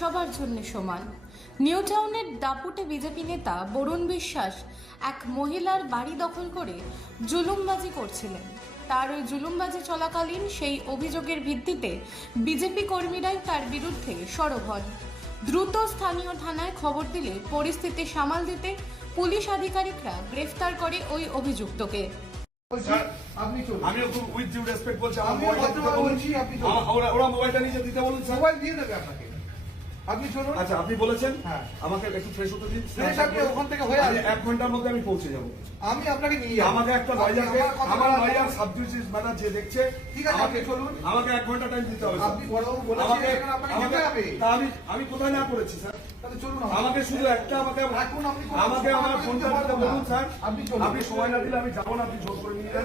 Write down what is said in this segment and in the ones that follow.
সবার জন্য সমান। নিউ টাউনের দাপুটে বিজেপি নেতা বরুণ বিশ্বাস এক মহিলার বাড়ি দখল করে জুলুমবাজি করছিলেন। তার ওই জুলুমবাজি চলাকালীন সেই অভিযোগের ভিত্তিতে বিজেপি কর্মীরাই তার বিরুদ্ধে সরব হন। দ্রুত স্থানীয় থানায় খবর দিলে পরিস্থিতি সামাল দিতে পুলিশ আধিকারিকরা গ্রেফতার করে ওই অভিযুক্তকে। আমি খুব উইথ ডিউ রেসপেক্ট বলছি, ওরা মোবাইলটা নিয়ে দিতে বলুন স্যার। মোবাইল দিয়ে দেবে আপনাকে। আপনি চলুন। আচ্ছা, আপনি বলেছেন হ্যাঁ, আমাকে একটু ফ্রেশ হতে দিন। ওখান থেকে হয়ে আসবে, 1 ঘন্টার মধ্যে আমি পৌঁছে যাবো। আমি আপনাকে নিয়ে যাবো। আমাকে একটা লয়ারকে, আমার লয়ার সাবজুডিস ম্যাটার যে দেখছে, ঠিক আছে, আপনি চলুন। আমাকে 1 ঘন্টা টাইম দিতে হবে। আপনি বড়বাবু বলেছেন এখানে আপনাকে যেতে হবে। তা আমি কোথায় না করেছি স্যার? তাহলে চলুন। আমাকে শুধু একটা আমাকে আমার ফোনটা দিতে বলুন স্যার। আপনি সময় না দিলে আমি যাবো না, আপনি জোর করে নিয়ে যান।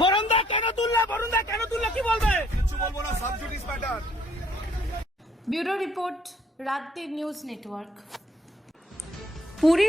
বরুণদা কেন তুললে কি বলবে? কিছু বলবো না, সাবজুডিস ম্যাটার। ব্যুরো রিপোর্ট, রাত নিউজ নেটওয়ার্ক।